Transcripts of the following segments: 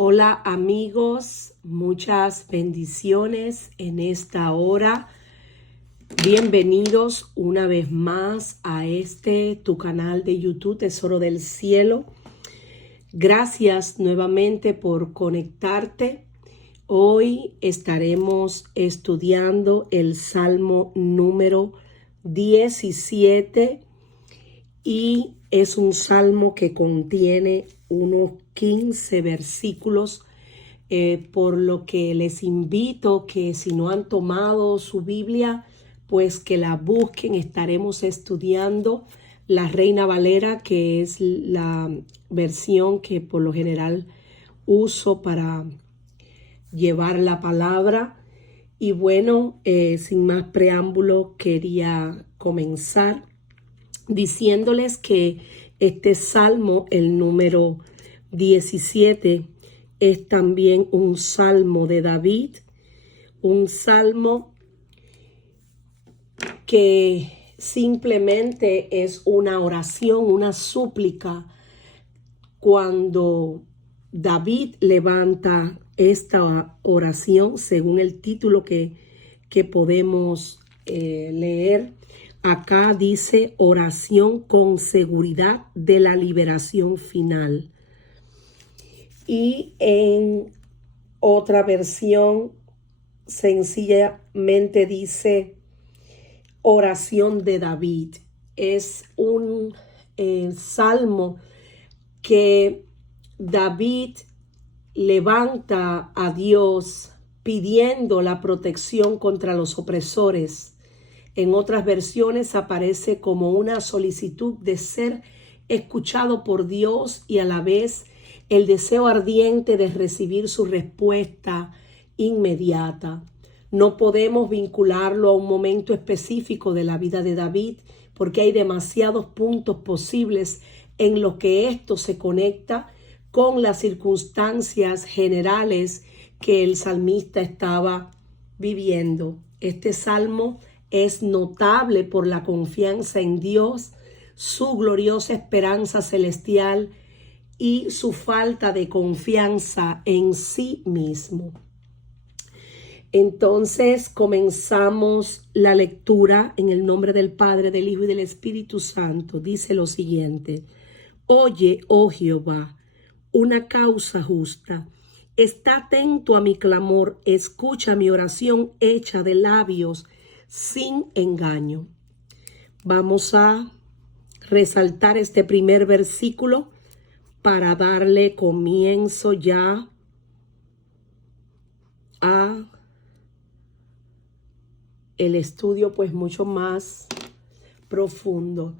Hola amigos, muchas bendiciones en esta hora. Bienvenidos una vez más a tu canal de YouTube, Tesoro del Cielo. Gracias nuevamente por conectarte. Hoy estaremos estudiando el Salmo número 17 y es un salmo que contiene unos 15 versículos, por lo que les invito que si no han tomado su Biblia, pues que la busquen. Estaremos estudiando la Reina Valera, que es la versión que por lo general uso para llevar la palabra. Y bueno, sin más preámbulo, quería comenzar diciéndoles que este salmo, el número 17, es también un salmo de David, un salmo que simplemente es una oración, una súplica. Cuando David levanta esta oración, según el título que podemos leer, acá dice oración con seguridad de la liberación final. Y en otra versión sencillamente dice oración de David. Es un salmo que David levanta a Dios pidiendo la protección contra los opresores. En otras versiones aparece como una solicitud de ser escuchado por Dios y a la vez el deseo ardiente de recibir su respuesta inmediata. No podemos vincularlo a un momento específico de la vida de David porque hay demasiados puntos posibles en los que esto se conecta con las circunstancias generales que el salmista estaba viviendo. Este salmo es notable por la confianza en Dios, su gloriosa esperanza celestial y su falta de confianza en sí mismo. Entonces comenzamos la lectura en el nombre del Padre, del Hijo y del Espíritu Santo. Dice lo siguiente: Oye, oh Jehová, una causa justa. Está atento a mi clamor, escucha mi oración hecha de labios sin engaño. Vamos a resaltar este primer versículo para darle comienzo ya a el estudio pues mucho más profundo.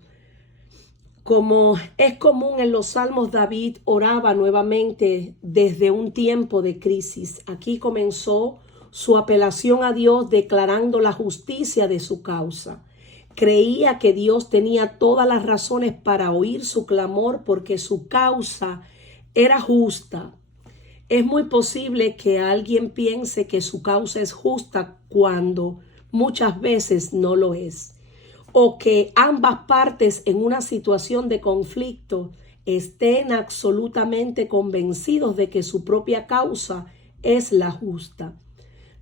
Como es común en los salmos, David oraba nuevamente desde un tiempo de crisis. Aquí comenzó su apelación a Dios declarando la justicia de su causa. Creía que Dios tenía todas las razones para oír su clamor porque su causa era justa. Es muy posible que alguien piense que su causa es justa cuando muchas veces no lo es, o que ambas partes en una situación de conflicto estén absolutamente convencidos de que su propia causa es la justa.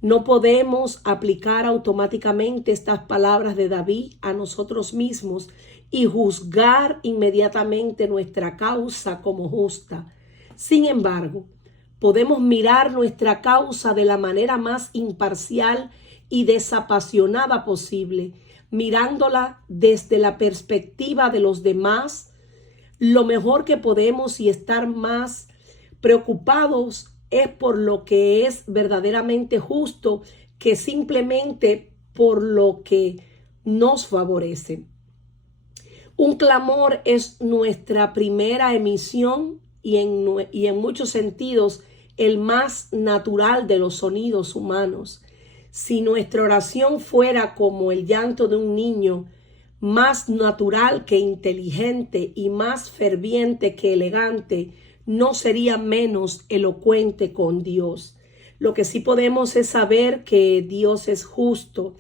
No podemos aplicar automáticamente estas palabras de David a nosotros mismos y juzgar inmediatamente nuestra causa como justa. Sin embargo, podemos mirar nuestra causa de la manera más imparcial y desapasionada posible, mirándola desde la perspectiva de los demás, lo mejor que podemos, y estar más preocupados es por lo que es verdaderamente justo que simplemente por lo que nos favorece. Un clamor es nuestra primera emisión y en muchos sentidos el más natural de los sonidos humanos. Si nuestra oración fuera como el llanto de un niño, más natural que inteligente y más ferviente que elegante, no sería menos elocuente con Dios. Lo que sí podemos es saber que Dios es justo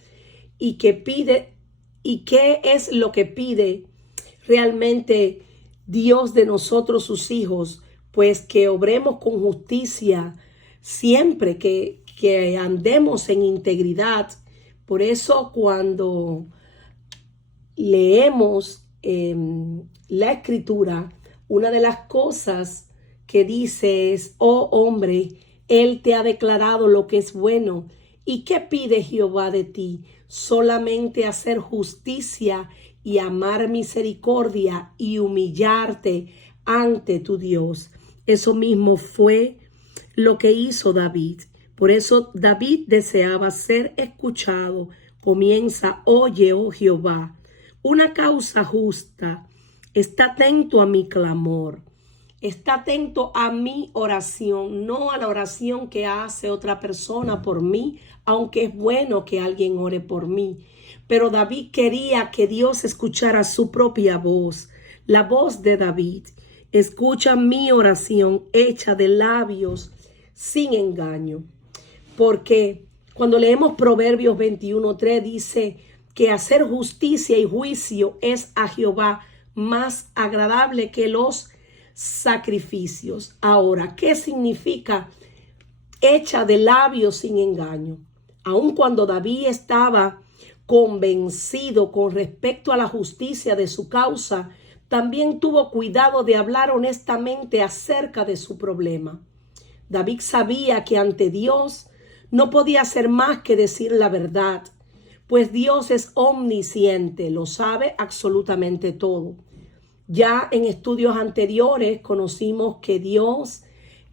y que pide, y qué es lo que pide realmente Dios de nosotros, sus hijos, pues que obremos con justicia siempre, que andemos en integridad. Por eso cuando leemos la Escritura, una de las cosas que dice es: oh hombre, Él te ha declarado lo que es bueno. ¿Y qué pide Jehová de ti? Solamente hacer justicia y amar misericordia y humillarte ante tu Dios. Eso mismo fue lo que hizo David. Por eso David deseaba ser escuchado. Comienza: oye, oh Jehová, una causa justa. Está atento a mi clamor. Está atento a mi oración, no a la oración que hace otra persona por mí, aunque es bueno que alguien ore por mí. Pero David quería que Dios escuchara su propia voz, la voz de David. Escucha mi oración hecha de labios sin engaño. Porque cuando leemos Proverbios 21:3 dice que hacer justicia y juicio es a Jehová más agradable que los sacrificios. Ahora, ¿qué significa hecha de labios sin engaño? Aun cuando David estaba convencido con respecto a la justicia de su causa, también tuvo cuidado de hablar honestamente acerca de su problema. David sabía que ante Dios no podía hacer más que decir la verdad, pues Dios es omnisciente, lo sabe absolutamente todo. Ya en estudios anteriores conocimos que Dios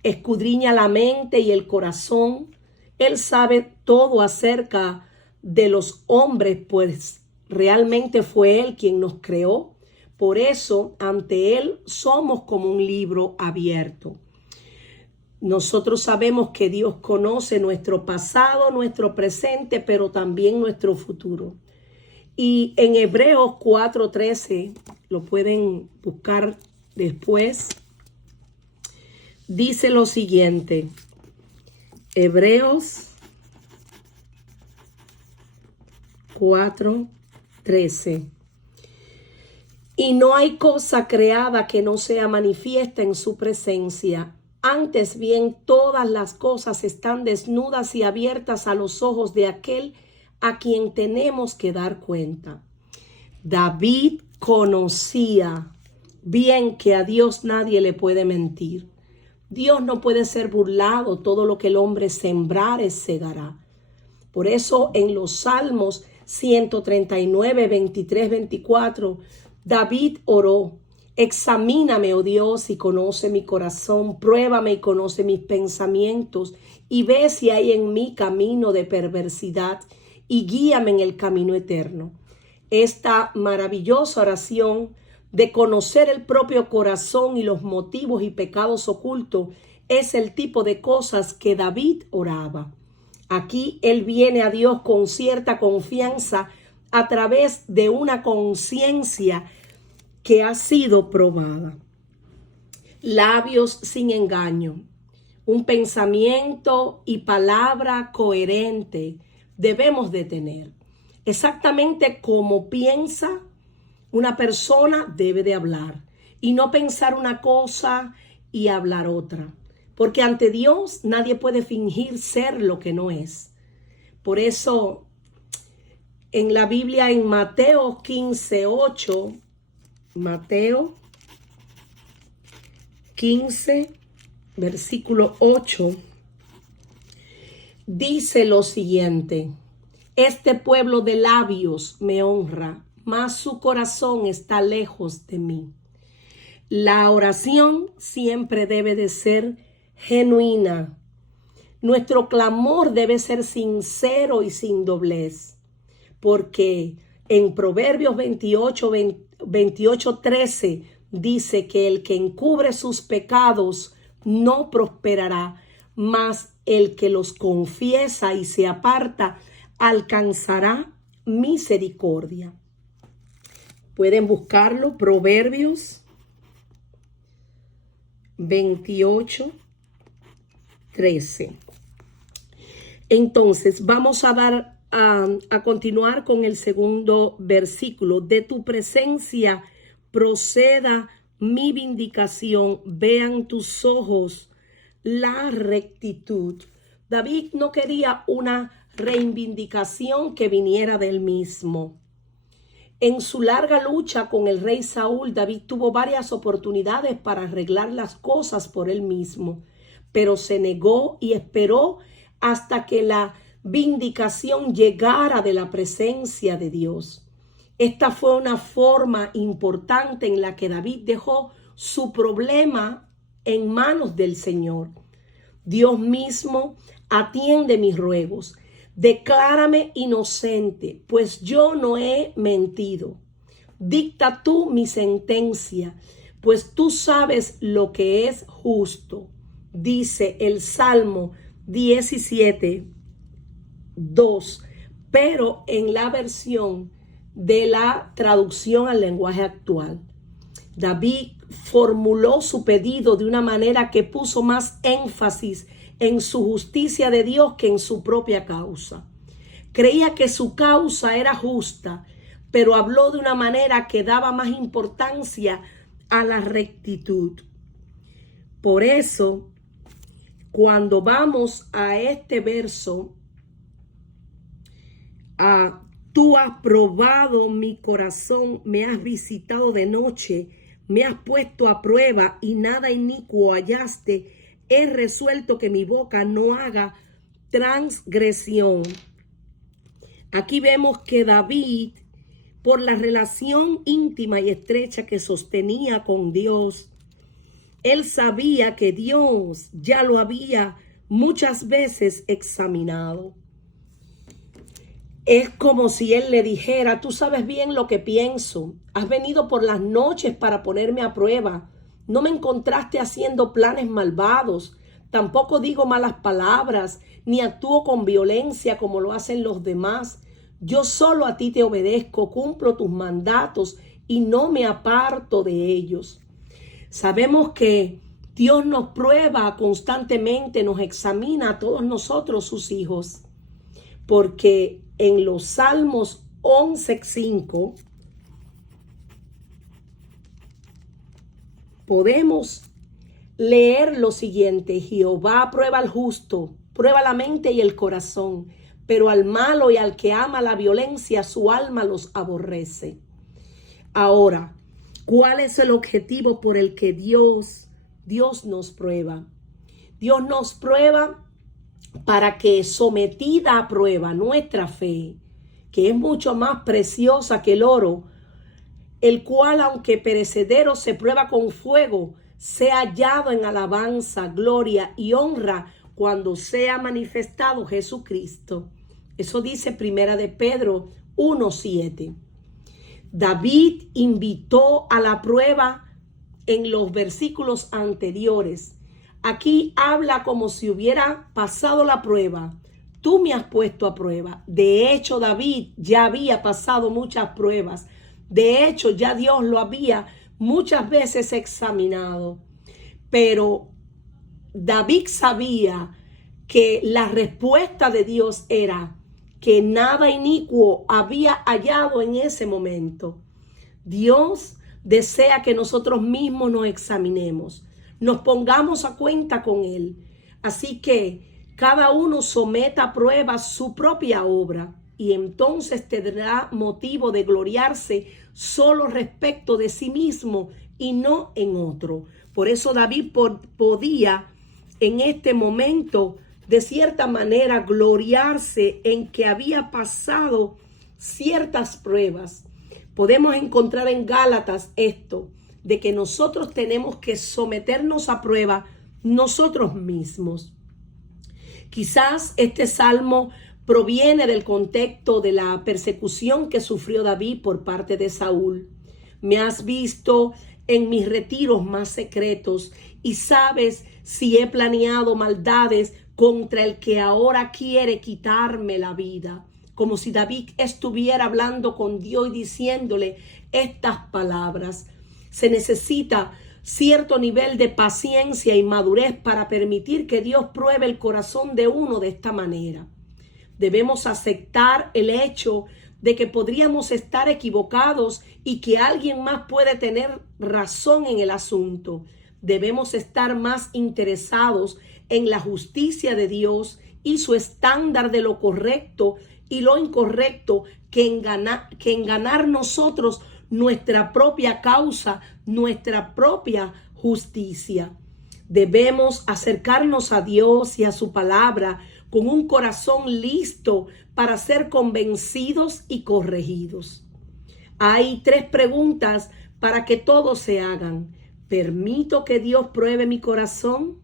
escudriña la mente y el corazón. Él sabe todo acerca de los hombres, pues realmente fue Él quien nos creó. Por eso, ante Él somos como un libro abierto. Nosotros sabemos que Dios conoce nuestro pasado, nuestro presente, pero también nuestro futuro. Y en Hebreos 4:13, lo pueden buscar después, dice lo siguiente. Hebreos 4:13. Y no hay cosa creada que no sea manifiesta en su presencia. Antes bien, todas las cosas están desnudas y abiertas a los ojos de aquel a quien tenemos que dar cuenta. David conocía bien que a Dios nadie le puede mentir. Dios no puede ser burlado. Todo lo que el hombre sembrare, segará. Por eso en los Salmos 139, 23, 24, David oró: examíname, oh Dios, y conoce mi corazón, pruébame y conoce mis pensamientos, y ve si hay en mí camino de perversidad, y guíame en el camino eterno. Esta maravillosa oración de conocer el propio corazón y los motivos y pecados ocultos es el tipo de cosas que David oraba. Aquí él viene a Dios con cierta confianza a través de una conciencia que ha sido probada. Labios sin engaño, un pensamiento y palabra coherente debemos de tener. Exactamente como piensa una persona debe de hablar, y no pensar una cosa y hablar otra, porque ante Dios nadie puede fingir ser lo que no es. Por eso en la Biblia, en Mateo 15:8, Mateo 15, versículo 8, dice lo siguiente: este pueblo de labios me honra, mas su corazón está lejos de mí. La oración siempre debe de ser genuina. Nuestro clamor debe ser sincero y sin doblez, porque en Proverbios 28:13 dice que el que encubre sus pecados no prosperará, mas el que los confiesa y se aparta alcanzará misericordia. Pueden buscarlo, Proverbios 28:13. Entonces vamos a continuar con el segundo versículo. De tu presencia proceda mi vindicación, vean tus ojos la rectitud. David no quería una reivindicación que viniera del mismo. En su larga lucha con el rey Saúl, David tuvo varias oportunidades para arreglar las cosas por él mismo, pero se negó y esperó hasta que la vindicación llegara de la presencia de Dios. Esta fue una forma importante en la que David dejó su problema en manos del Señor. Dios mismo, atiende mis ruegos. Declárame inocente, pues yo no he mentido. Dicta tú mi sentencia, pues tú sabes lo que es justo. Dice el Salmo 17:2, pero en la versión de la traducción al lenguaje actual. David formuló su pedido de una manera que puso más énfasis en su justicia de Dios que en su propia causa. Creía que su causa era justa, pero habló de una manera que daba más importancia a la rectitud. Por eso, cuando vamos a este verso, tú has probado mi corazón, me has visitado de noche, me has puesto a prueba y nada inicuo hallaste. He resuelto que mi boca no haga transgresión. Aquí vemos que David, por la relación íntima y estrecha que sostenía con Dios, él sabía que Dios ya lo había muchas veces examinado. Es como si él le dijera: tú sabes bien lo que pienso, has venido por las noches para ponerme a prueba. No me encontraste haciendo planes malvados, tampoco digo malas palabras, ni actúo con violencia como lo hacen los demás. Yo solo a ti te obedezco, cumplo tus mandatos y no me aparto de ellos. Sabemos que Dios nos prueba constantemente, nos examina a todos nosotros, sus hijos, porque en los Salmos 11:5 podemos leer lo siguiente: Jehová prueba al justo, prueba la mente y el corazón, pero al malo y al que ama la violencia, su alma los aborrece. Ahora, ¿cuál es el objetivo por el que Dios nos prueba? Dios nos prueba para que, sometida a prueba nuestra fe, que es mucho más preciosa que el oro, el cual, aunque perecedero, se prueba con fuego, sea hallado en alabanza, gloria y honra cuando sea manifestado Jesucristo. Eso dice Primera de Pedro 1:7. David invitó a la prueba en los versículos anteriores. Aquí habla como si hubiera pasado la prueba. Tú me has puesto a prueba. De hecho, David ya había pasado muchas pruebas. De hecho, ya Dios lo había muchas veces examinado. Pero David sabía que la respuesta de Dios era que nada inicuo había hallado en ese momento. Dios desea que nosotros mismos nos examinemos, nos pongamos a cuenta con Él. Así que cada uno someta a prueba su propia obra y entonces tendrá motivo de gloriarse solo respecto de sí mismo y no en otro. Por eso David podía en este momento, de cierta manera, gloriarse en que había pasado ciertas pruebas. Podemos encontrar en Gálatas esto, de que nosotros tenemos que someternos a prueba nosotros mismos. Quizás este salmo proviene del contexto de la persecución que sufrió David por parte de Saúl. Me has visto en mis retiros más secretos y sabes si he planeado maldades contra el que ahora quiere quitarme la vida. Como si David estuviera hablando con Dios y diciéndole estas palabras. Se necesita cierto nivel de paciencia y madurez para permitir que Dios pruebe el corazón de uno de esta manera. Debemos aceptar el hecho de que podríamos estar equivocados y que alguien más puede tener razón en el asunto. Debemos estar más interesados en la justicia de Dios y su estándar de lo correcto y lo incorrecto que en ganar nosotros nuestra propia causa, nuestra propia justicia. Debemos acercarnos a Dios y a su palabra con un corazón listo para ser convencidos y corregidos. Hay 3 preguntas para que todos se hagan. ¿Permito que Dios pruebe mi corazón?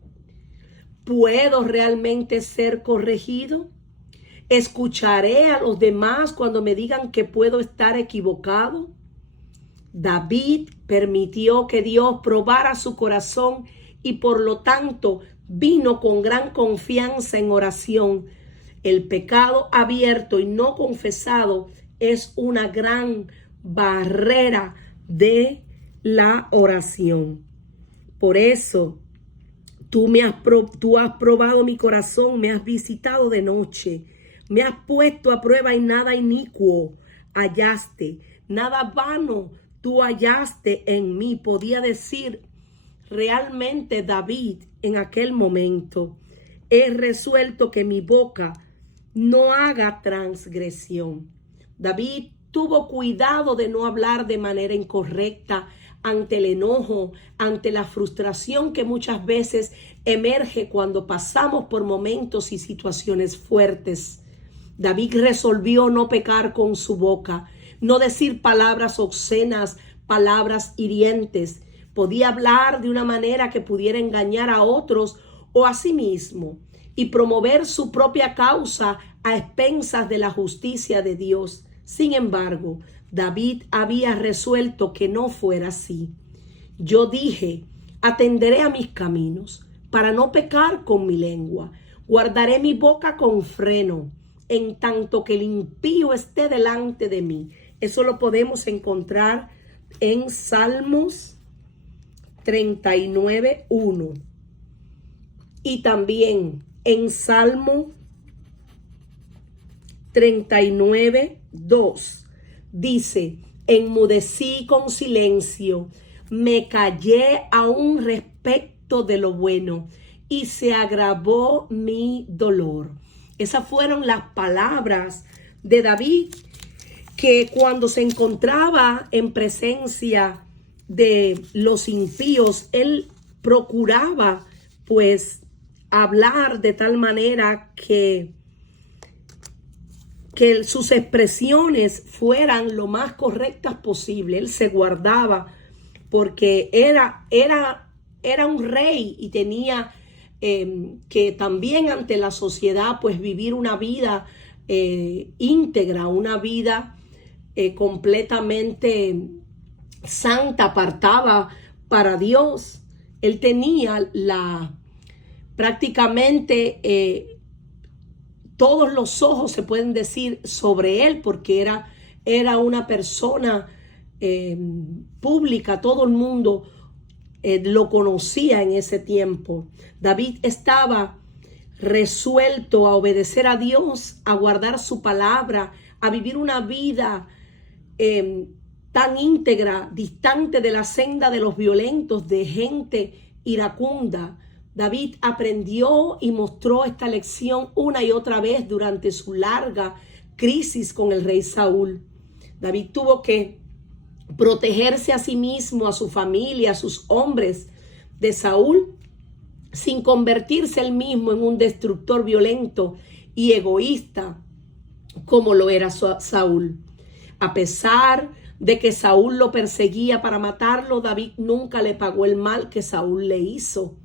¿Puedo realmente ser corregido? ¿Escucharé a los demás cuando me digan que puedo estar equivocado? David permitió que Dios probara su corazón y por lo tanto vino con gran confianza en oración. El pecado abierto y no confesado es una gran barrera de la oración. Por eso tú has probado mi corazón, me has visitado de noche, me has puesto a prueba y nada inicuo hallaste, nada vano tú hallaste en mí. Podía decir realmente David en aquel momento: he resuelto que mi boca no haga transgresión. David tuvo cuidado de no hablar de manera incorrecta ante el enojo, ante la frustración que muchas veces emerge cuando pasamos por momentos y situaciones fuertes. David resolvió no pecar con su boca, no decir palabras obscenas, palabras hirientes. Podía hablar de una manera que pudiera engañar a otros o a sí mismo y promover su propia causa a expensas de la justicia de Dios. Sin embargo, David había resuelto que no fuera así. Yo dije: atenderé a mis caminos para no pecar con mi lengua. Guardaré mi boca con freno, en tanto que el impío esté delante de mí. Eso lo podemos encontrar en Salmos 39:1 y también en Salmo 39:2. Dice: enmudecí con silencio, me callé aún respecto de lo bueno, y se agravó mi dolor. Esas fueron las palabras de David, que cuando se encontraba en presencia de los impíos, él procuraba pues hablar de tal manera que sus expresiones fueran lo más correctas posible. Él se guardaba porque era un rey y tenía que también ante la sociedad pues vivir una vida íntegra, una vida completamente santa, apartada para Dios. Él tenía prácticamente todos los ojos, se pueden decir, sobre él, porque era una persona pública. Todo el mundo lo conocía en ese tiempo. David estaba resuelto a obedecer a Dios, a guardar su palabra, a vivir una vida tan íntegra, distante de la senda de los violentos, de gente iracunda. David aprendió y mostró esta lección una y otra vez durante su larga crisis con el rey Saúl. David tuvo que protegerse a sí mismo, a su familia, a sus hombres de Saúl, sin convertirse él mismo en un destructor violento y egoísta como lo era Saúl. A pesar de que Saúl lo perseguía para matarlo, David nunca le pagó el mal que Saúl le hizo.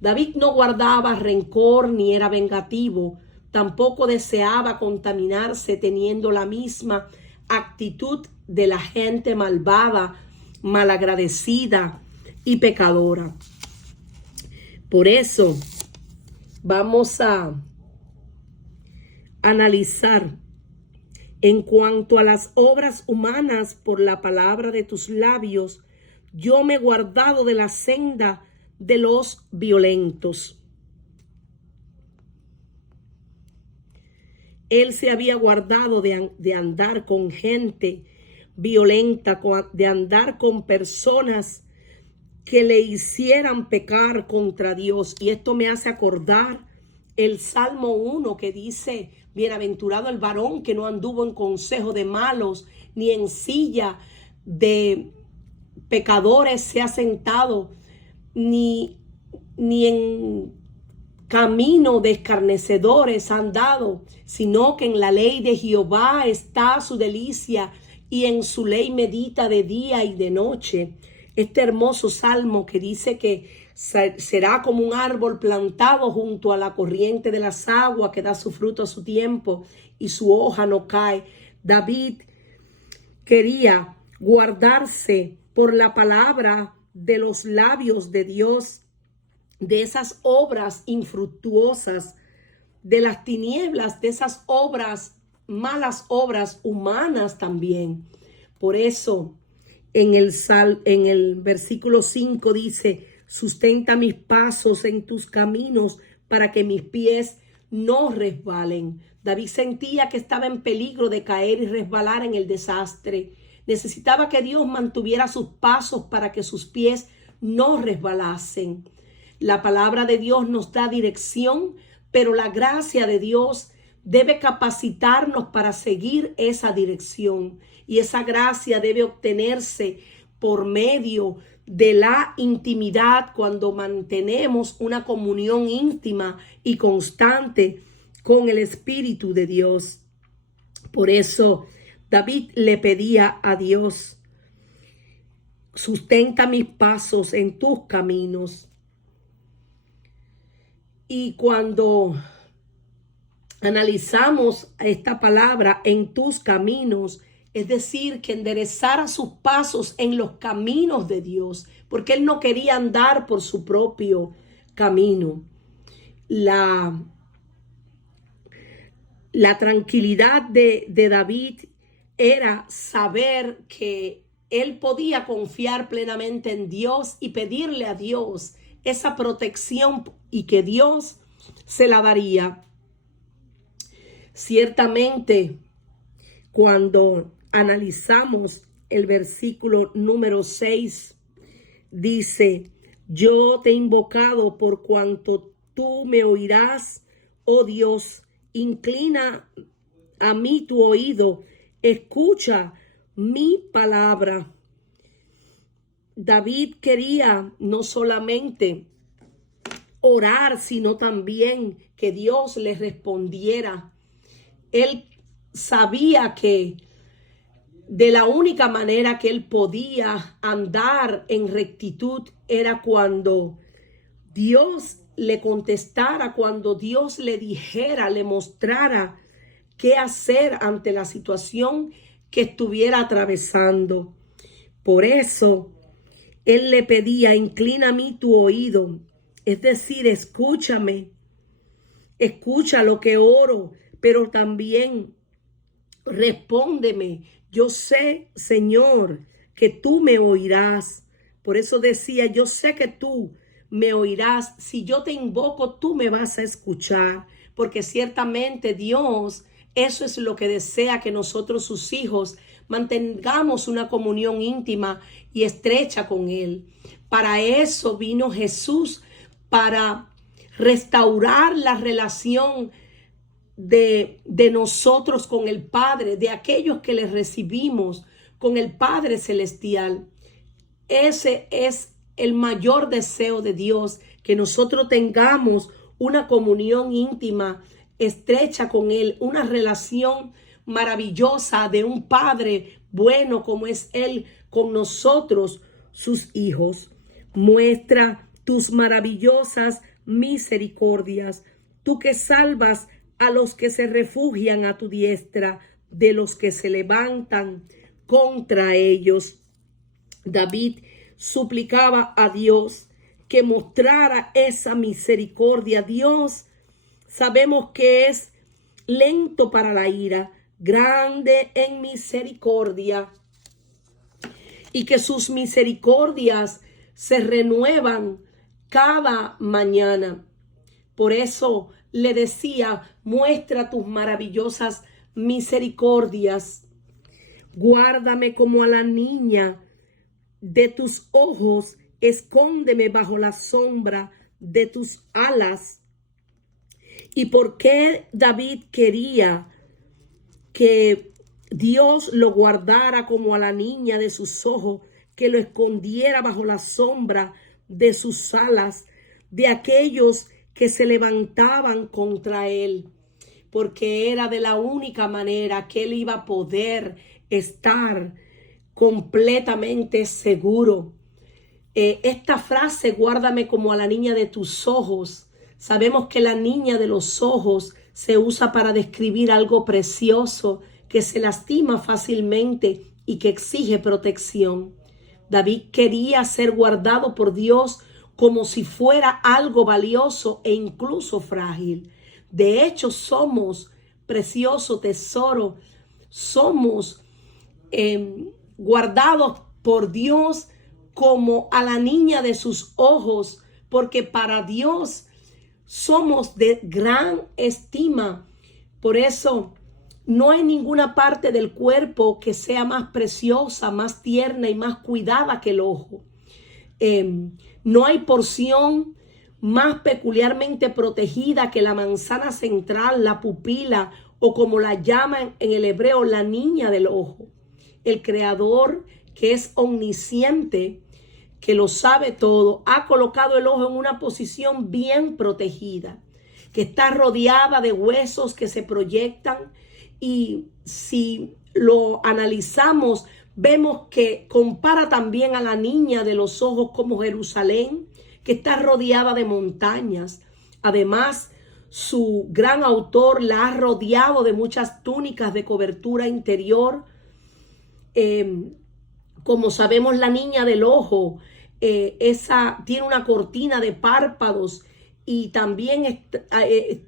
David no guardaba rencor ni era vengativo, tampoco deseaba contaminarse, teniendo la misma actitud de la gente malvada, malagradecida y pecadora. Por eso vamos a analizar en cuanto a las obras humanas. Por la palabra de tus labios yo me he guardado de la senda de los violentos. Él se había guardado de andar con gente violenta, de andar con personas que le hicieran pecar contra Dios. Y esto me hace acordar el Salmo 1 que dice: bienaventurado el varón que no anduvo en consejo de malos, ni en silla de pecadores se ha sentado, ni en camino de escarnecedores ha andado, sino que en la ley de Jehová está su delicia, y en su ley medita de día y de noche. Este hermoso salmo que dice que será como un árbol plantado junto a la corriente de las aguas, que da su fruto a su tiempo y su hoja no cae. David quería guardarse por la palabra de los labios de Dios, de esas obras infructuosas, de las tinieblas, de esas obras, malas obras humanas también. Por eso en el versículo 5 dice: sustenta mis pasos en tus caminos para que mis pies no resbalen. David sentía que estaba en peligro de caer y resbalar en el desastre. Necesitaba que Dios mantuviera sus pasos para que sus pies no resbalasen. La palabra de Dios nos da dirección, pero la gracia de Dios debe capacitarnos para seguir esa dirección. Y esa gracia debe obtenerse por medio de la intimidad, cuando mantenemos una comunión íntima y constante con el Espíritu de Dios. Por eso David le pedía a Dios: sustenta mis pasos en tus caminos. Y cuando analizamos esta palabra, en tus caminos, es decir, que enderezara sus pasos en los caminos de Dios, porque él no quería andar por su propio camino. La tranquilidad de David era saber que él podía confiar plenamente en Dios y pedirle a Dios esa protección, y que Dios se la daría. Ciertamente, cuando analizamos el versículo número 6, dice: yo te he invocado por cuanto tú me oirás, oh Dios, inclina a mí tu oído, escucha mi palabra. David quería no solamente orar, sino también que Dios le respondiera. Él sabía que de la única manera que él podía andar en rectitud era cuando Dios le contestara, cuando Dios le dijera, le mostrara qué hacer ante la situación que estuviera atravesando. Por eso él le pedía: inclina a mí tu oído, es decir, escúchame, escucha lo que oro, pero también respóndeme. Yo sé, Señor, que tú me oirás. Por eso decía: yo sé que tú me oirás. Si yo te invoco, tú me vas a escuchar, porque ciertamente Dios, eso es lo que desea, que nosotros, sus hijos, mantengamos una comunión íntima y estrecha con Él. Para eso vino Jesús, para restaurar la relación de nosotros con el Padre, de aquellos que le recibimos con el Padre Celestial. Ese es el mayor deseo de Dios, que nosotros tengamos una comunión íntima, estrecha con Él, una relación maravillosa de un Padre bueno como es Él con nosotros, sus hijos. Muestra tus maravillosas misericordias, tú que salvas a los que se refugian a tu diestra, de los que se levantan contra ellos. David suplicaba a Dios que mostrara esa misericordia. Dios, sabemos que es lento para la ira, grande en misericordia, y que sus misericordias se renuevan cada mañana. Por eso le decía, muestra tus maravillosas misericordias. Guárdame como a la niña de tus ojos, escóndeme bajo la sombra de tus alas. ¿Y por qué David quería que Dios lo guardara como a la niña de sus ojos, que lo escondiera bajo la sombra de sus alas, de aquellos que se levantaban contra él? Porque era de la única manera que él iba a poder estar completamente seguro. Esta frase, guárdame como a la niña de tus ojos, sabemos que la niña de los ojos se usa para describir algo precioso que se lastima fácilmente y que exige protección. David quería ser guardado por Dios como si fuera algo valioso e incluso frágil. De hecho, somos precioso tesoro, somos guardados por Dios como a la niña de sus ojos, porque para Dios somos de gran estima. Por eso no hay ninguna parte del cuerpo que sea más preciosa, más tierna y más cuidada que el ojo. No hay porción más peculiarmente protegida que la manzana central, la pupila, o como la llaman en el hebreo, la niña del ojo. El Creador, que es omnisciente, que lo sabe todo, ha colocado el ojo en una posición bien protegida, que está rodeada de huesos que se proyectan, y si lo analizamos, vemos que compara también a la niña de los ojos como Jerusalén, que está rodeada de montañas. Además, su gran autor la ha rodeado de muchas túnicas de cobertura interior. Como sabemos, la niña del ojo, esa tiene una cortina de párpados y también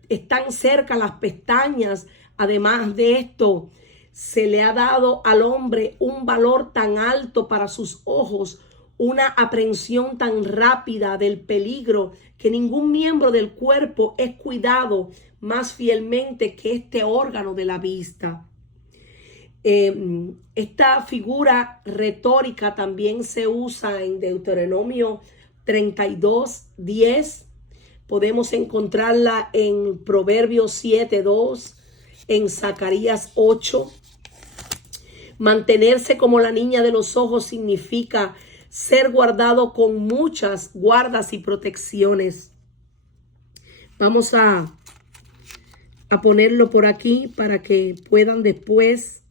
están cerca las pestañas. Además de esto, se le ha dado al hombre un valor tan alto para sus ojos, una aprehensión tan rápida del peligro, que ningún miembro del cuerpo es cuidado más fielmente que este órgano de la vista. Esta figura retórica también se usa en Deuteronomio 32:10. Podemos encontrarla en Proverbios 7:2, en Zacarías 8. Mantenerse como la niña de los ojos significa ser guardado con muchas guardas y protecciones. Vamos a ponerlo por aquí para que puedan después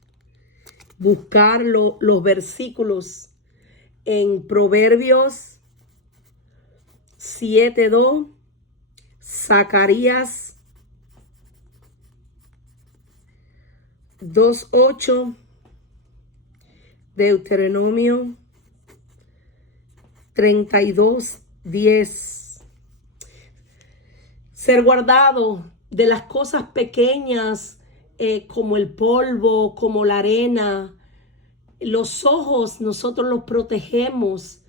buscar los versículos en Proverbios 7:2, Zacarías 2:8, Deuteronomio 32:10. Ser guardado de las cosas pequeñas, como el polvo, como la arena. Los ojos nosotros los protegemos,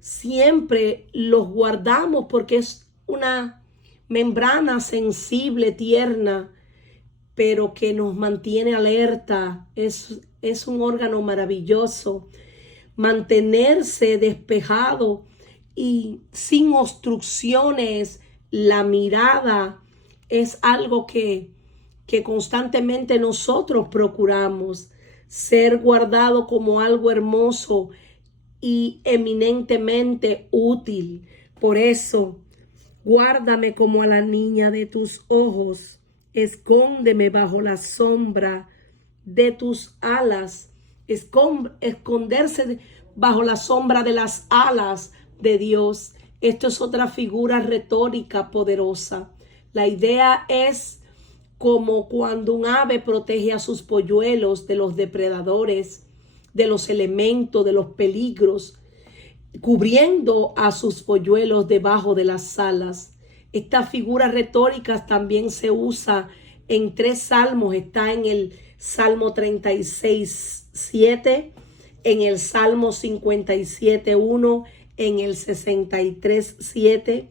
siempre los guardamos porque es una membrana sensible, tierna, pero que nos mantiene alerta. Es un órgano maravilloso. Mantenerse despejado y sin obstrucciones, la mirada es algo que constantemente nosotros procuramos. Ser guardado como algo hermoso y eminentemente útil. Por eso, guárdame como a la niña de tus ojos, escóndeme bajo la sombra de tus alas. Esconderse bajo la sombra de las alas de Dios. Esto es otra figura retórica poderosa. La idea es como cuando un ave protege a sus polluelos de los depredadores, de los elementos, de los peligros, cubriendo a sus polluelos debajo de las alas. Esta figura retórica también se usa en 3 salmos. Está en el Salmo 36:7, en el Salmo 57:1, en el 63:7.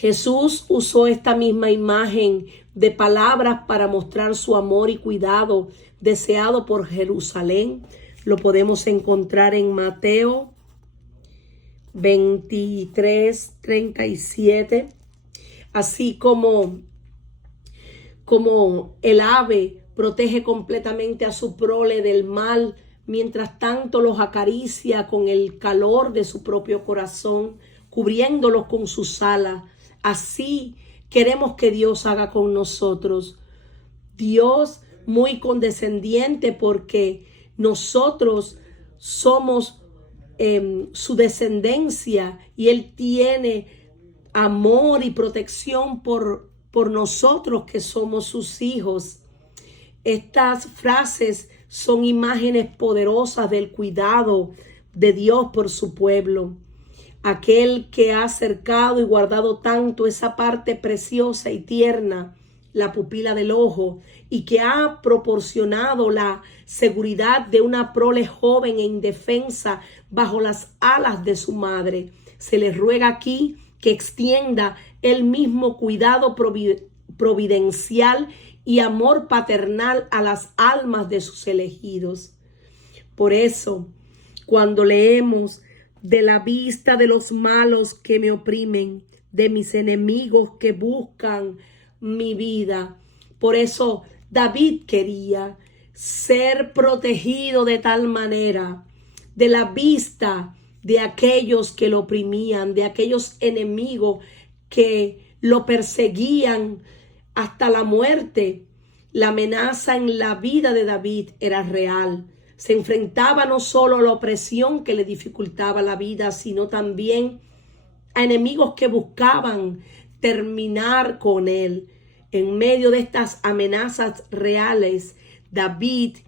Jesús usó esta misma imagen de palabras para mostrar su amor y cuidado deseado por Jerusalén. Lo podemos encontrar en Mateo 23:37. Así como el ave protege completamente a su prole del mal, mientras tanto los acaricia con el calor de su propio corazón, cubriéndolos con sus alas. Así queremos que Dios haga con nosotros. Dios muy condescendiente, porque nosotros somos su descendencia, y Él tiene amor y protección por nosotros que somos sus hijos. Estas frases son imágenes poderosas del cuidado de Dios por su pueblo. Aquel que ha cercado y guardado tanto esa parte preciosa y tierna, la pupila del ojo, y que ha proporcionado la seguridad de una prole joven e indefensa bajo las alas de su madre. Se les ruega aquí que extienda el mismo cuidado providencial y amor paternal a las almas de sus elegidos. Por eso, cuando leemos: de la vista de los malos que me oprimen, de mis enemigos que buscan mi vida. Por eso David quería ser protegido de tal manera de la vista de aquellos que lo oprimían, de aquellos enemigos que lo perseguían hasta la muerte. La amenaza en la vida de David era real. Se enfrentaba no solo a la opresión que le dificultaba la vida, sino también a enemigos que buscaban terminar con él. En medio de estas amenazas reales, David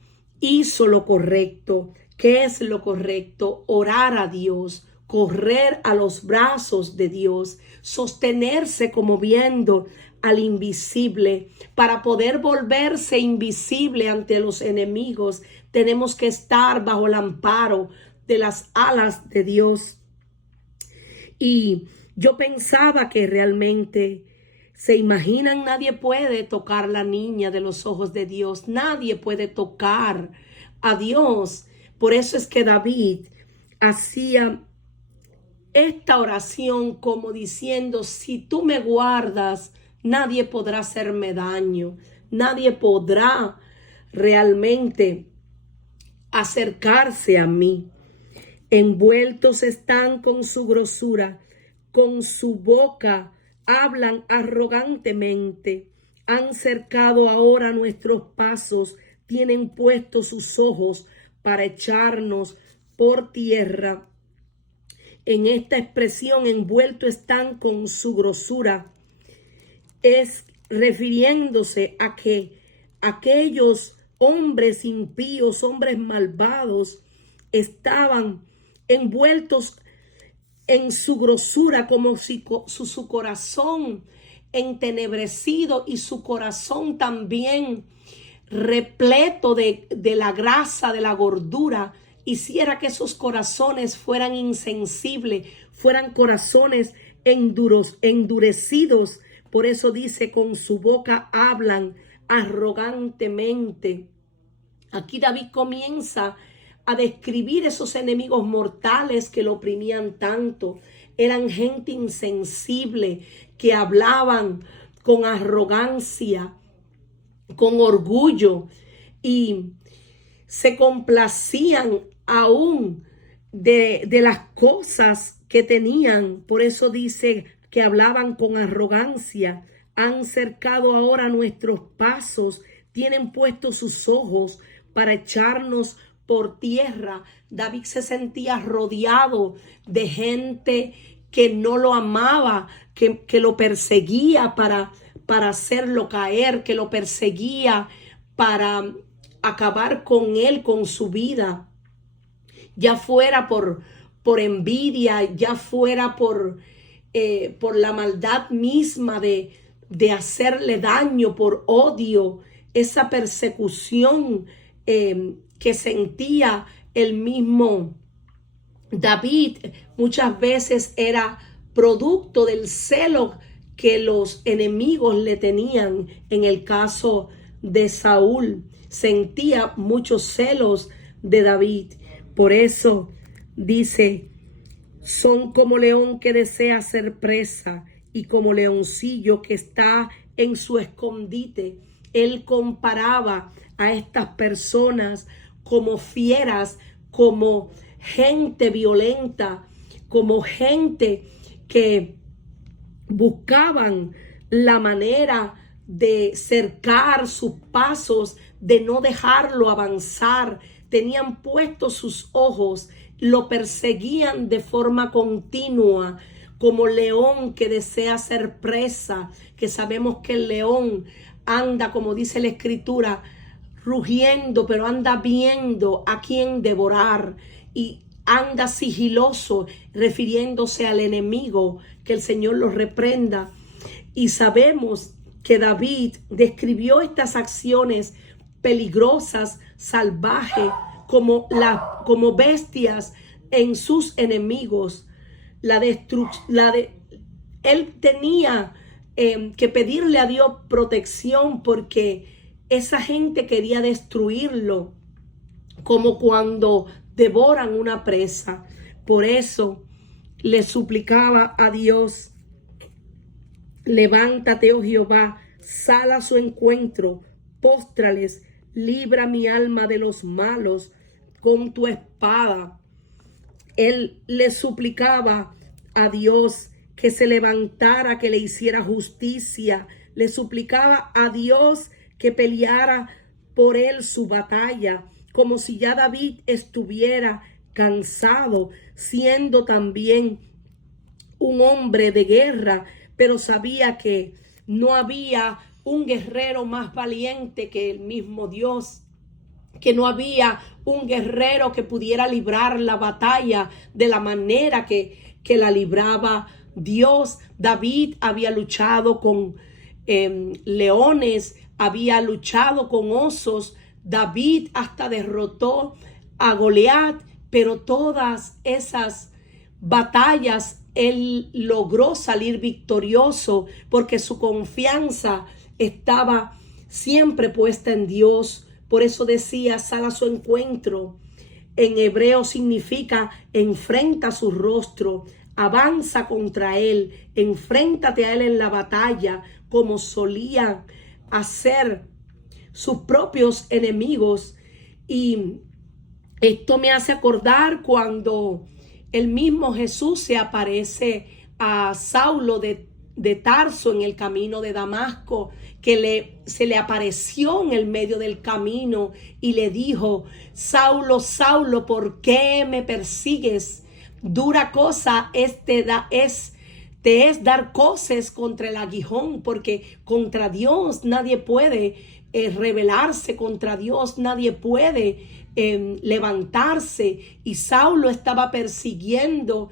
hizo lo correcto. ¿Qué es lo correcto? Orar a Dios, correr a los brazos de Dios, sostenerse como viendo al invisible. Para poder volverse invisible ante los enemigos, tenemos que estar bajo el amparo de las alas de Dios. Y yo pensaba que realmente, ¿se imaginan? Nadie puede tocar la niña de los ojos de Dios. Nadie puede tocar a Dios. Por eso es que David hacía esta oración como diciendo: si tú me guardas, nadie podrá hacerme daño. Nadie podrá realmente acercarse a mí. Envueltos están con su grosura, con su boca hablan arrogantemente. Han cercado ahora nuestros pasos, tienen puestos sus ojos para echarnos por tierra. En esta expresión, envueltos están con su grosura, es refiriéndose a que aquellos hombres impíos, hombres malvados, estaban envueltos en su grosura, como si su corazón entenebrecido y su corazón también repleto de la grasa, de la gordura, hiciera que esos corazones fueran insensibles, fueran corazones endurecidos. Por eso dice: con su boca hablan arrogantemente. Aquí David comienza a describir esos enemigos mortales que lo oprimían tanto. Eran gente insensible que hablaban con arrogancia, con orgullo, y se complacían aún de las cosas que tenían. Por eso dice que hablaban con arrogancia. Han cercado ahora nuestros pasos, tienen puestos sus ojos para echarnos por tierra. David se sentía rodeado de gente que no lo amaba, que lo perseguía para hacerlo caer, que lo perseguía para acabar con él, con su vida, ya fuera por envidia, ya fuera por la maldad misma de hacerle daño, por odio, esa persecución que sentía el mismo David muchas veces era producto del celo que los enemigos le tenían. En el caso de Saúl, sentía muchos celos de David. Por eso dice, son como león que desea ser presa y como leoncillo que está en su escondite. Él comparaba a estas personas como fieras, como gente violenta, como gente que buscaban la manera de cercar sus pasos, de no dejarlo avanzar. Tenían puestos sus ojos, lo perseguían de forma continua, como león que desea ser presa, que sabemos que el león anda, como dice la escritura, rugiendo, pero anda viendo a quién devorar y anda sigiloso, refiriéndose al enemigo, que el Señor lo reprenda. Y sabemos que David describió estas acciones peligrosas, salvajes, como bestias en sus enemigos. Él tenía que pedirle a Dios protección porque esa gente quería destruirlo, como cuando devoran una presa. Por eso le suplicaba a Dios: levántate, oh Jehová, sal a su encuentro, póstrales, libra mi alma de los malos con tu espada. Él le suplicaba a Dios que se levantara, que le hiciera justicia. Le suplicaba a Dios que peleara por él su batalla, como si ya David estuviera cansado, siendo también un hombre de guerra, pero sabía que no había un guerrero más valiente que el mismo Dios, que no había un guerrero que pudiera librar la batalla de la manera que la libraba Dios. David había luchado con leones, había luchado con osos. David hasta derrotó a Goliat, pero todas esas batallas él logró salir victorioso porque su confianza estaba siempre puesta en Dios. Por eso decía, sal a su encuentro. En hebreo significa enfrenta su rostro, avanza contra él, enfréntate a él en la batalla, como solían hacer sus propios enemigos. Y esto me hace acordar cuando el mismo Jesús se aparece a Saulo de Tarso en el camino de Damasco, que se le apareció en el medio del camino y le dijo: Saulo, Saulo, ¿por qué me persigues? Dura cosa te es dar coces contra el aguijón, porque contra Dios nadie puede rebelarse, contra Dios nadie puede levantarse. Y Saulo estaba persiguiendo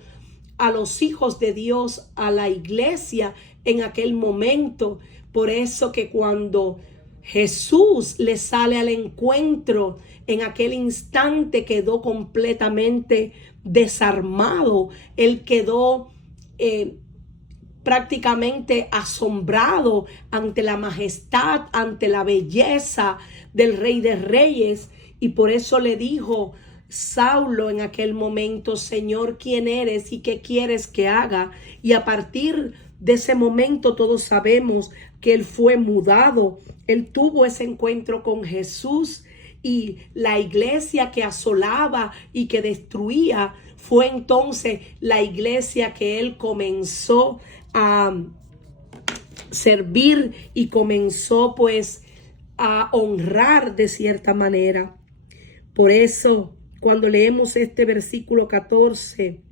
a los hijos de Dios, a la iglesia en aquel momento. Por eso que cuando Jesús le sale al encuentro, en aquel instante quedó completamente desarmado. Él quedó prácticamente asombrado ante la majestad, ante la belleza del Rey de Reyes. Y por eso le dijo Saulo en aquel momento: Señor, ¿quién eres y qué quieres que haga? Y a partir de ese momento todos sabemos que él fue mudado. Él tuvo ese encuentro con Jesús, y la iglesia que asolaba y que destruía fue entonces la iglesia que él comenzó a servir y comenzó pues a honrar de cierta manera. Por eso, cuando leemos este versículo 14,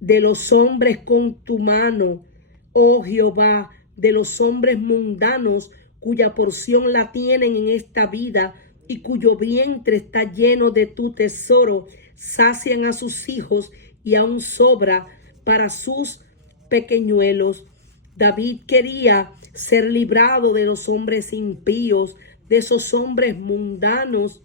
de los hombres con tu mano, oh Jehová, de los hombres mundanos cuya porción la tienen en esta vida y cuyo vientre está lleno de tu tesoro, sacian a sus hijos y aún sobra para sus pequeñuelos. David quería ser librado de los hombres impíos, de esos hombres mundanos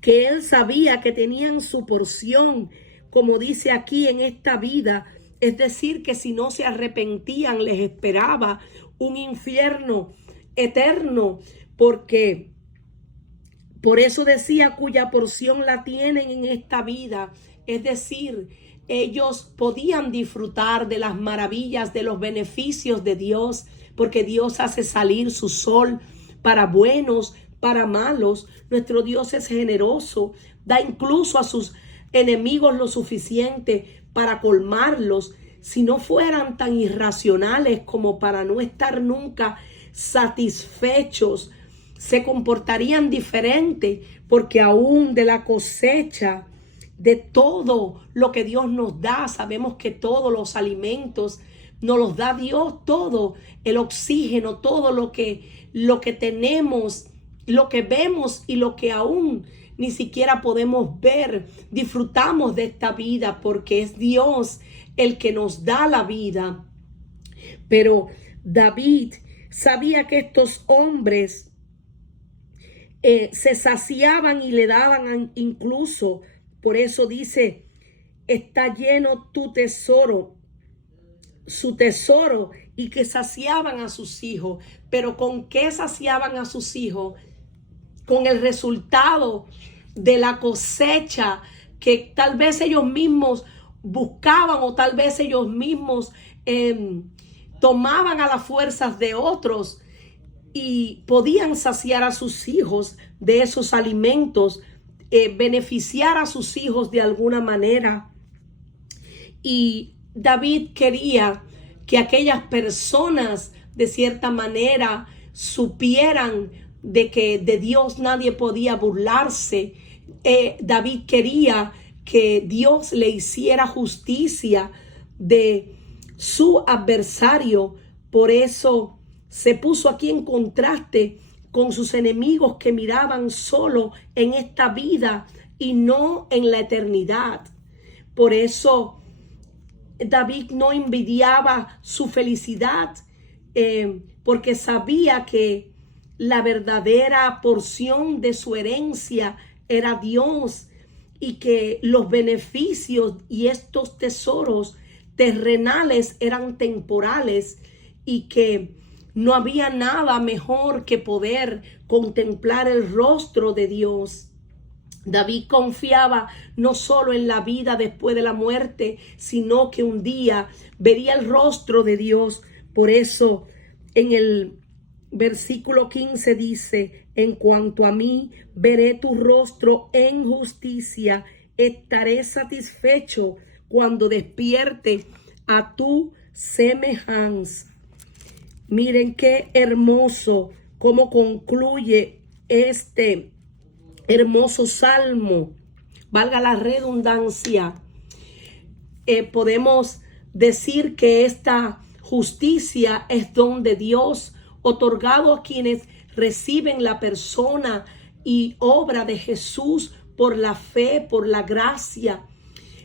que él sabía que tenían su porción, como dice aquí, en esta vida, Es decir, que si no se arrepentían, les esperaba un infierno eterno, porque por eso decía, cuya porción la tienen en esta vida. Es decir, ellos podían disfrutar de las maravillas, de los beneficios de Dios, porque Dios hace salir su sol para buenos, para malos. Nuestro Dios es generoso, da incluso a sus enemigos lo suficiente para colmarlos. Si no fueran tan irracionales como para no estar nunca satisfechos, se comportarían diferente, porque aún de la cosecha, de todo lo que Dios nos da, sabemos que todos los alimentos nos los da Dios, todo el oxígeno, todo lo que tenemos, lo que vemos y lo que aún ni siquiera podemos ver. Disfrutamos de esta vida porque es Dios el que nos da la vida. Pero David sabía que estos hombres se saciaban y le daban incluso, por eso dice, está lleno tu tesoro, su tesoro, y que saciaban a sus hijos. Pero ¿con qué saciaban a sus hijos? Con el resultado de la cosecha que tal vez ellos mismos buscaban, o tal vez ellos mismos tomaban a las fuerzas de otros, y podían saciar a sus hijos de esos alimentos, beneficiar a sus hijos de alguna manera. Y David quería que aquellas personas de cierta manera supieran de que de Dios nadie podía burlarse. David quería que Dios le hiciera justicia de su adversario. Por eso se puso aquí en contraste con sus enemigos, que miraban solo en esta vida y no en la eternidad. Por eso David no envidiaba su felicidad, porque sabía que la verdadera porción de su herencia era Dios, y que los beneficios y estos tesoros terrenales eran temporales, y que no había nada mejor que poder contemplar el rostro de Dios. David confiaba no solo en la vida después de la muerte, sino que un día vería el rostro de Dios. Por eso en el versículo 15 dice, en cuanto a mí, veré tu rostro en justicia, estaré satisfecho cuando despierte a tu semejanza. Miren qué hermoso cómo concluye este hermoso salmo. Valga la redundancia. Podemos decir que esta justicia es don de Dios, otorgado a quienes reciben la persona y obra de Jesús por la fe, por la gracia.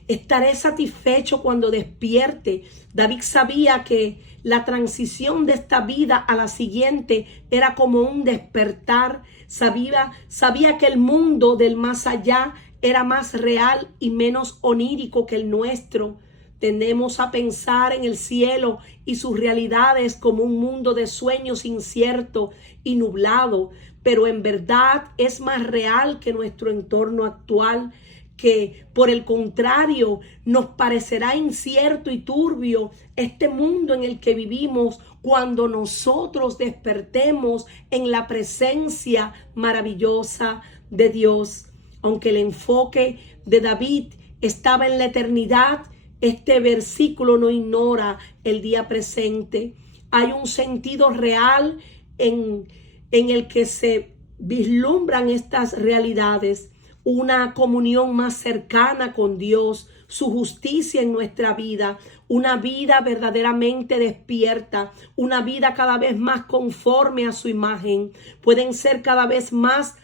Estaré satisfecho cuando despierte. David sabía que la transición de esta vida a la siguiente era como un despertar. Sabía que el mundo del más allá era más real y menos onírico que el nuestro. Tendemos a pensar en el cielo y sus realidades como un mundo de sueños incierto y nublado, pero en verdad es más real que nuestro entorno actual, que por el contrario nos parecerá incierto y turbio este mundo en el que vivimos cuando nosotros despertemos en la presencia maravillosa de Dios. Aunque el enfoque de David estaba en la eternidad, este versículo no ignora el día presente. Hay un sentido real en el que se vislumbran estas realidades, una comunión más cercana con Dios, su justicia en nuestra vida, una vida verdaderamente despierta, una vida cada vez más conforme a su imagen. Pueden ser cada vez más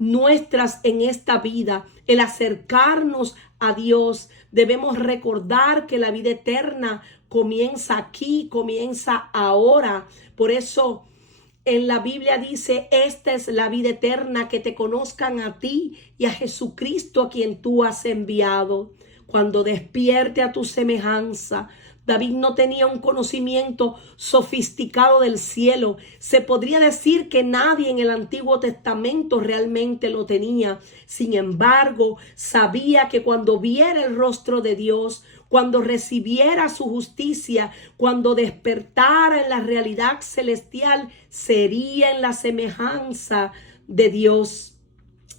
nuestras en esta vida, el acercarnos a Dios. Debemos recordar que la vida eterna comienza aquí, comienza ahora. Por eso en la Biblia dice, esta es la vida eterna, que te conozcan a ti y a Jesucristo a quien tú has enviado. Cuando despierte a tu semejanza, David no tenía un conocimiento sofisticado del cielo. Se podría decir que nadie en el Antiguo Testamento realmente lo tenía. Sin embargo, sabía que cuando viera el rostro de Dios, cuando recibiera su justicia, cuando despertara en la realidad celestial, sería en la semejanza de Dios.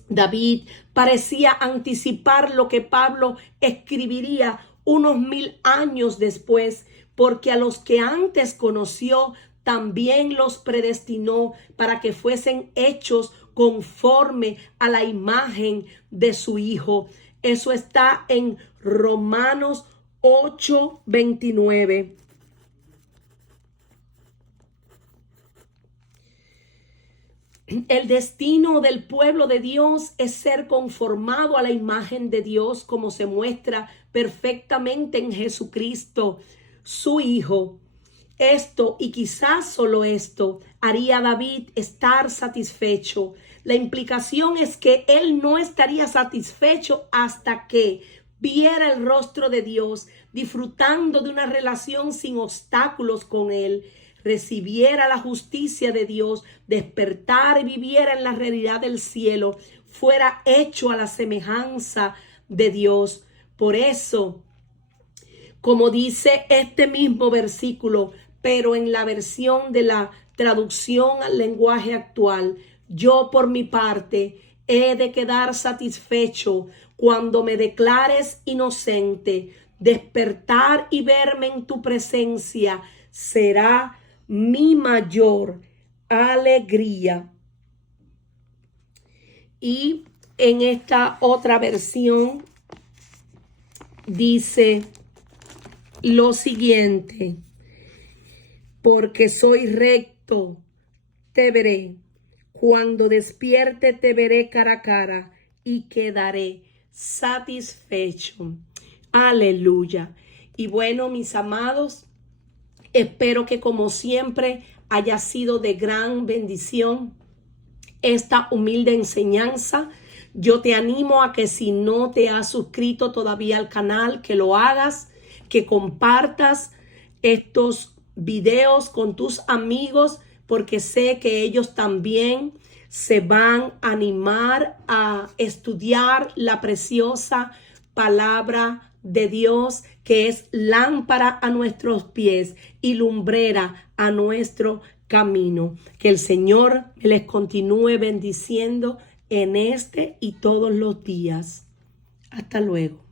David parecía anticipar lo que Pablo escribiría unos 1000 años después, porque a los que antes conoció también los predestinó para que fuesen hechos conforme a la imagen de su Hijo. Eso está en Romanos 8:29. El destino del pueblo de Dios es ser conformado a la imagen de Dios, como se muestra perfectamente en Jesucristo, su Hijo. Esto, y quizás solo esto, haría a David estar satisfecho. La implicación es que él no estaría satisfecho hasta que viera el rostro de Dios, disfrutando de una relación sin obstáculos con él, recibiera la justicia de Dios, despertara y viviera en la realidad del cielo, fuera hecho a la semejanza de Dios. Por eso, como dice este mismo versículo, pero en la versión de la traducción al lenguaje actual, yo por mi parte he de quedar satisfecho cuando me declares inocente. Despertar y verme en tu presencia será mi mayor alegría. Y en esta otra versión dice lo siguiente: porque soy recto, te veré. Cuando despierte te veré cara a cara y quedaré satisfecho. Aleluya. Y bueno, mis amados, espero que como siempre haya sido de gran bendición esta humilde enseñanza. Yo te animo a que si no te has suscrito todavía al canal, que lo hagas, que compartas estos videos con tus amigos, porque sé que ellos también se van a animar a estudiar la preciosa palabra de Dios, que es lámpara a nuestros pies y lumbrera a nuestro camino. Que el Señor les continúe bendiciendo en este y todos los días. Hasta luego.